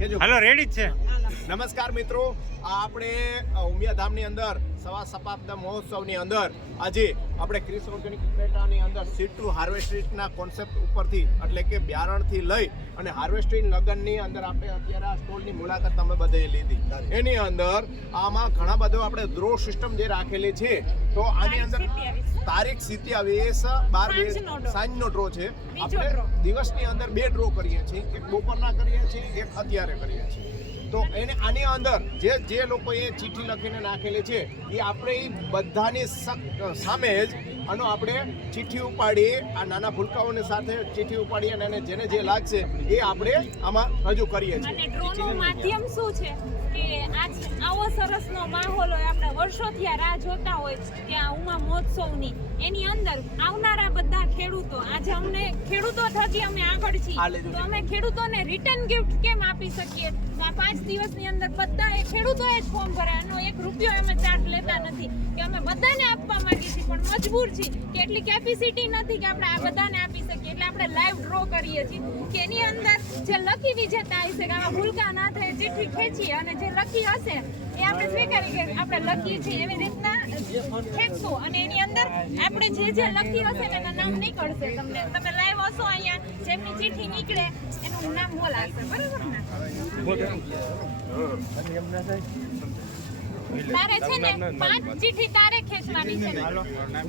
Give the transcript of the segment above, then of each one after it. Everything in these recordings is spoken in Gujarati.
હાલો રેડી જ છે. નમસ્કાર મિત્રો. આપણે ઉમિયાધામની અંદર સવા સપાબ્દ મહોત્સવની અંદર આજે આપણે ક્રિસ ઓર્ગેનિક ક્રેટાની અંદર સીટ ટુ હાર્વેસ્ટિંગના કોન્સેપ્ટ ઉપરથી એટલે કે બિયારણથી લઈ અને હાર્વેસ્ટિંગ લગનની અંદર આપણે અત્યારે આ સ્ટોલની મુલાકાત તમે બધે લીધી. એની અંદર આમાં ઘણા બધો આપણે ડ્રો સિસ્ટમ જે રાખેલી છે તો આની અંદર તારીખ સિત્યાવીસ બાર બે સાંજનો ડ્રો છે. આપણે દિવસની અંદર બે ડ્રો કરીએ છીએ એક બપોરના કરીએ છીએ એક અત્યારે કરીએ છીએ. તો એને આની અંદર જે જે લોકોએ ચિઠ્ઠી લખીને નાખેલી છે એ આપણે એ બધાની સામે જ આનો આપણે ચિઠ્ઠી ઉપાડી આ નાના ભૂલકાઓની સાથે ચીઠી ઉપાડી અને જેને જે લાગશે એ આપણે આમાં રજૂ કરીએ અને છીએ માધ્યમ શું છે? કે આજ આવો સરસનો માહોલ હોય આપણે વર્ષોથી આ રાહ જોતા હોય કે આ ઉમા મહોત્સવની એની અંદર આવનારા બધા ખેડૂતો આજે અમને ખેડૂતો થકી અમે આગળ છીએ. તો અમે ખેડૂતોને રિટર્ન ગિફ્ટ કેમ આપી શકીએ? તો આ પાંચ દિવસની અંદર બધા એ ખેડૂતોએ જ ફોર્મ એનો એક રૂપિયો અમે ચાર્જ લેતા નથી. કે અમે બધાને આપવા માંગીએ છીએ, પણ મજબૂર છીએ કે એટલી કેપેસિટી નથી કે આપણે આ બધાને આપી શકીએ. એટલે આપણે લાઈવ ડ્રો કરીએ છીએ કે એની અંદર જે લકી વિજેતા આવી શકે આમાં ભૂલકા ના થાય ચીઠી ખેંચીએ અને જે લકી હશે, એ આપણે સ્વીકારી કે આપણે લકી છીએ. એવી રીતના ખેંચશું અને એની અંદર આપણે જે જે લકી હશે એના નામ નીકળશે તમને. તમે લાઈવ હશો અહીંયા, જેમની ચીઠી નીકળે, એનું નામ બોલાશે. બરાબર ને? તારે છે ને પાંચ ચિઠ્ઠી તારે ખેંચવાની છે.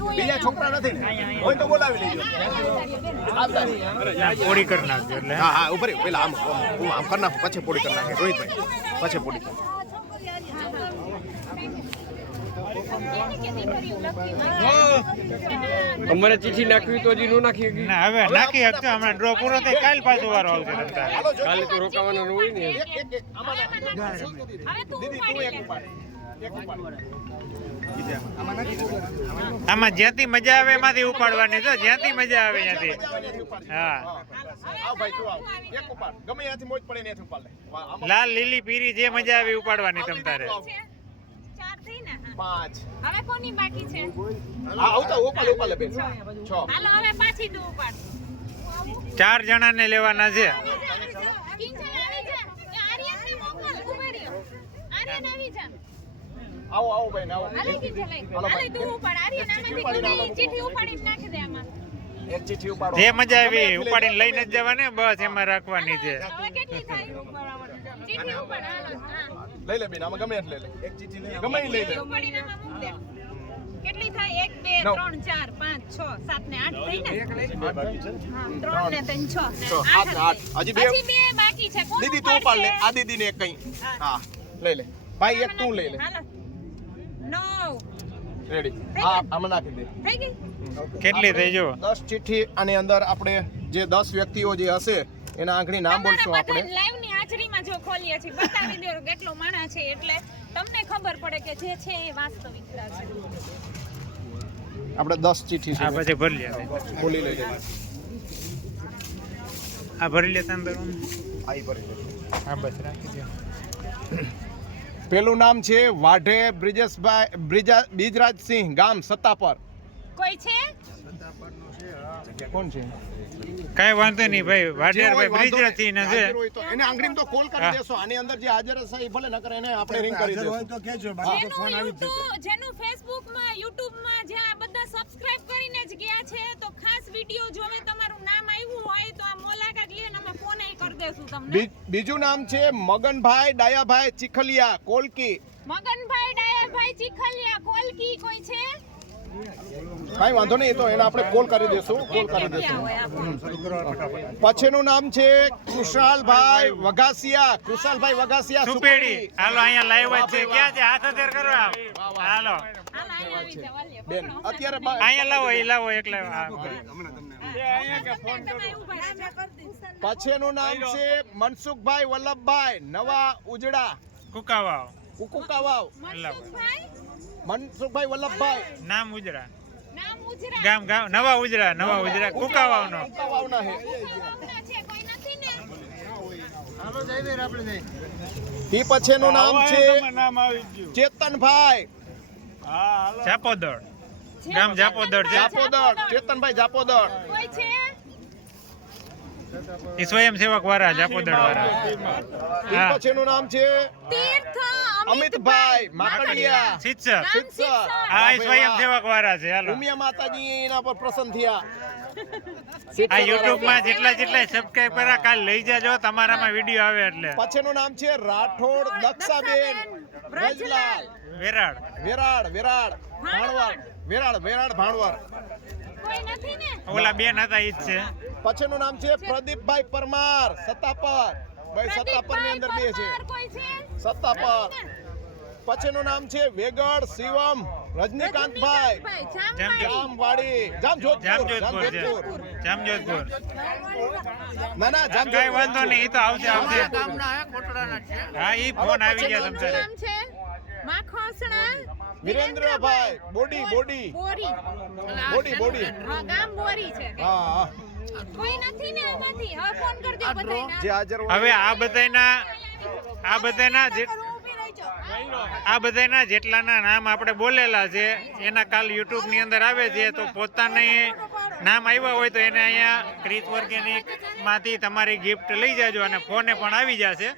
બીજા છોકરા નથી ને? હોય તો બોલાવી લેજો. પોડી. કરી નાખજો એટલે. હા હા ઉપર પેલા આમ આમ, હું આમ કરી નાખું પછી પોડી કરી નાખે. રોહિતભાઈ પછી પોડી કરી અમારે ચીઠી નાખવી તો હજી નો નાખી ના હવે નાખી શકજો હમણાં ડ્રો પૂરો થાય કાલ પાછો વારો આવશે તમતારે કાલે તો રોકાવાનો ન હોય ને. એક એક એક આમાં નાખો. હવે તું દીદી તું ઉપાડી એક લે ઉપાડ એક ઉપાડ આમાં જ્યાંથી મજા આવે એમાંથી ઉપાડવાની તો જ્યાંથી મજા આવે ત્યાંથી હા. આવ ભાઈ તું આવ. એક ઉપાડ. ગમે ત્યાંથી મોજ પડે ત્યાંથી ઉપાડ લે. વાહ, આમાં લાલ લીલી પીરી જે મજા આવે ઉપાડવાની ને હા. પાંચ. હવે કોની બાકી છે? હા આવતા ઉપાડ ઉપાડ બેન. છ. હાલો હવે પાછી તું ઉપાડ ચાર જણાને લેવાના છે. આવી જા એ આર્યનને મોકલ ઊભી રહ્યો આર્યન આવી. જા આવો આવો બેન આવો હાલે કિંજલ હાલે તું ઉપાડ. આર્યન આમાંથી ચીઠી ઉપાડીને નાખી દે આમાં. એક ચિઠ્ઠી ઉપાડો. જે મજા આવી ઉપાડીને લઈને જ જવાને બસ એમાં રાખવાની છે. કેટલી થાય? લઈ લે બેન આમાં ગમે એટલે લે. એક ચિઠ્ઠી લઈ ગમે લઈ લે. ઉપાડીને આમાં મૂક દે. કેટલી થાય? એક બે નવ. ત્રણ ચાર પાંચ છ સાત ને આઠ થઈ ને? આઠ બાકી છે? ને? ને ત્રણ છ. ને છ, આઠ આઠ, જ આઠ. હજી બે- હજી બે બાકી છે. કોણ દીદી તું ઉપાડ લે. આ દીદી ને કઈ. હા. લઈ લે. ભાઈ એક તું લઈ લે. રેડી હા આમાં નાખી દે. થઈ ગઈ? કેટલી થઈ જો? દસ ચિઠ્ઠી આની અંદર આપણે જે દસ વ્યક્તિઓ જે હશે એના આંગળી નામ બોલશું આપણે. હાજરીમાં જો ખોલીએ છીએ બતાવી દો કેટલો માણસ છે એટલે તમને ખબર પડે કે જે છે એ વાસ્તવિકતા છે. આપણે દસ ચિઠ્ઠી આ પછી ભરી લે ખોલી લઈ આ ભરી લે અંદર આઈ ભરી લે હા બસ રાખી દો. પેલું નામ છે વાઢે બ્રિજેશભાઈ બ્રિજા બીજરાજસિંહ ગામ સત્તાપર. કોઈ છે? કોણ છે? કઈ વાંધો નહીં ભાઈ જે વાડિયાર ભાઈ વાંધો બ્રિજરાથી નહીં. ને છે તો એને આંગળીમાં તો કોલ કરી દેશો. આની અંદર જે હાજર હશે એ ભલે નકર એને આપણે રિંગ કરી દેશું. જેનું YouTube જેનું ફેસબુકમાં યુટ્યુબમાં જે આ બધા સબસ્ક્રાઇબ કરીને જ ગયા છે તો ખાસ વિડિયો જોવે તમારું નામ આવ્યું હોય તો આ મુલાકાત લે અમે ફોન કરી દેશું તમને. બીજું નામ છે મગનભાઈ ડાયાભાઈ ચીખલિયા કોલકી. મગનભાઈ ડાયાભાઈ ચીખલિયા કોલકી કોઈ છે? કાંઈ વાંધો નહીં એ તો એને આપણે કોલ કરી દઈશું કોલ કરી આપણું પછીનું નામ છે કુશાલભાઈ વઘાસિયા. કુશાલભાઈ વઘાસિયા સુપેડી. હાલો અહીંયા લાઈવ જ છે. ક્યાં છે? હાથ હજાર કરો હાલો. બેન અત્યારે અહીંયા લાવો એ લાવો એક રહો. પછીનું નામ છે મનસુખભાઈ વલ્લભભાઈ નવા ઉજડા. કુકાવાવ. કુકુકા મનસુખભાઈ? મનસુખભાઈ વલ્લભભાઈ. નામ ઉજરા. ગામ ગામ નવા ઉજરા નવા ઉજરા. કુકાવાવ નો કુકા વાવના છે કુકાવાવના છે કોઈ નથી ને? એ પછીનું નામ છે ચેતનભાઈ. જાપોદળ ગામ જાપોદળ જાપોદળ ચેતનભાઈ જાપોદળ કોઈ છે? એ સ્વયંસેવક વાળા જાપોદળ વાળા. ઈ હા પછીનું નામ છે અમિતભાઈ માકડિયા શિક્ષક. શિક્ષક. આ સ્વયંસેવક વાળા છે હાલો. ઉમિયા માતાજી એના પર પ્રસન્ન થયા. આ યુટ્યુબમાં જેટલા જેટલા સબસ્ક્રાઇબર કાલ લઈ જાજો તમારામાં વીડિયો આવે એટલે. પછીનું નામ છે રાઠોડ દક્ષાબેન વ્રજલાલ વેરાડ વેરાડ વેરાડ ભાણવર વેરાડ વેરાડ ભાણવર કોઈ નથી ને? ઓલા બેન હતા ઈ જ છે. પછીનું નામ છે પ્રદીપભાઈ પરમાર સત્તાપર ભાઈ સત્તાપરની અંદર બે છે. છે? સત્તાપર પછીનું નામ છે વેગડ શિવમ રજનીકાંતભાઈ જામવાડી. જામજોધપુર. જામજોધપુર. છે. જામજોધપુર. ના ના ના કઈ વાંધો નહીં ઈ તો આવશે આવશે. હા ઈ ફોન આવી ગયા તમને નામ છે માખોસણા વિરેન્દ્રભાઈ બોડી બોડી. બોરી. બોડી બોડી. ગામ બોરી છે. હા હા. હવે ફોન કરજો બધાયને. જે હાજર હોય. હવે આ બધાના આ બધાના જે આ બધાના જેટલાના નામ આપણે બોલેલા છે એના કાલ યુટ્યુબની અંદર આવે છે તો પોતાને નામ આવ્યા હોય તો એને અહીંયા ક્રિત ઓર્ગેનિકમાંથી તમારી ગિફ્ટ લઈ જાજો અને ફોને પણ આવી જશે.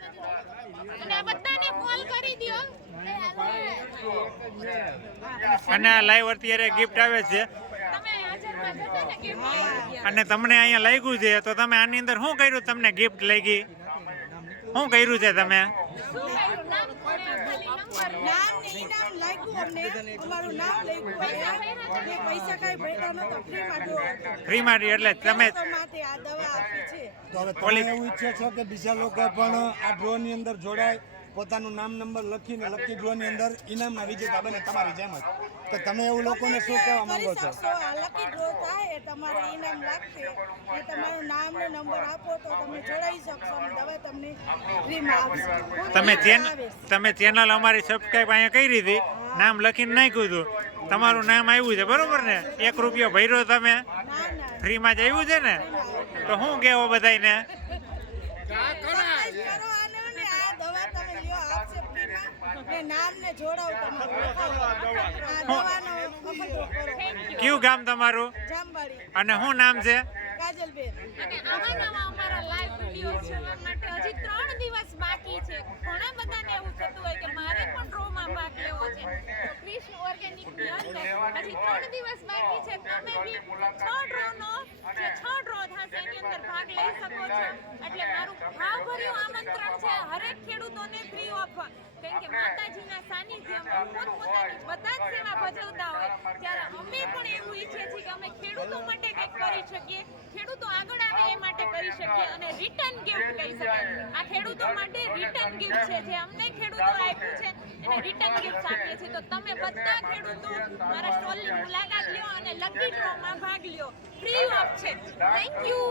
અને આ બધાને કોલ કરી દ્યો. અને આ લાઈવ અત્યારે ગિફ્ટ આવે છે તમે હાજરમાં જશો ને કે ભાઈ અને તમને અહીંયા લાગ્યું છે તો તમે આની અંદર શું કર્યું? તમને ગિફ્ટ લાગી? શું કર્યું છે તમે? ફ્રીમાં એટલે તમે તો માટે આ દવા આપી છે. તો હવે તમે એવું ઈચ્છે છો કે બીજા લોકો પણ આ ડ્રો ની અંદર જોડાય પોતાનું નામ નંબર લખીને લકી ડ્રો ની અંદર ઇનામના વિજેતા બને તમારી જેમ જ. તો તમે એવું લોકોને શું કહેવા માંગો છો? લકી ડ્રો થાય તમારે ઇનામ લાગશે. એ તમારું નામ ને નંબર આપો તો તમે જોડાઈ શકશો અને દવા તમને ફ્રીમાં આવશે તમે ચેન તમે ચેનલ અમારી સબસ્ક્રાઇબ અહીંયા કરી હતી નામ લખીને નાખ્યું હતું. તમારું નામ આવ્યું છે બરોબર ને? એક રૂપિયો ભર્યો તમે. ના ના. ફ્રીમાં જ આવ્યું છે ને? તો શું કહેવો બધાને કરો આને આ દવા તમે કયું ગામ તમારું? અને શું નામ છે? કાજલબેન અને આવા નવા અમારા લાઈવ વિડિયો જોવા માટે હજી ત્રણ દિવસ બાકી છે. ઘણા બધાને એવું થતું હોય કે મારે પણ ડ્રોમાં ભાગ લેવો છે. તો ક્રિશ ઓર્ગેનિકની હજી ત્રણ દિવસ બાકી છે. તમે બી છ ડ્રોનો જે છ ડ્રો થશે એની અંદર ભાગ લઈ શકો છો. એટલે મારું ભાવભર્યું આમંત્રણ છે હરેક ખેડૂતોને ફ્રી ઓફ કેમ કે માતાજીના સાનિધ્યમાં પોતપોતાની બધા જ સેવા ભજવતા હોય. ત્યારે અમે પણ એવું ઈચ્છીએ છીએ કે અમે ખેડૂતો માટે કંઈક કરી શકીએ. ખેડૂતો આગળ આવે એ માટે કરી શકીએ અને રિટર્ન ગિફ્ટ કહી શકાય. આ ખેડૂતો માટે રિટર્ન ગિફ્ટ છે. જે અમને ખેડૂતો આપ્યું છે એને રિટર્ન ગિફ્ટ આપીએ છીએ. તો તમે બધા ખેડૂતો મારા સ્ટોલની મુલાકાત લ્યો અને લકી ડ્રોમાં ભાગ લ્યો. ફ્રી ઓફ છે થેન્ક યુ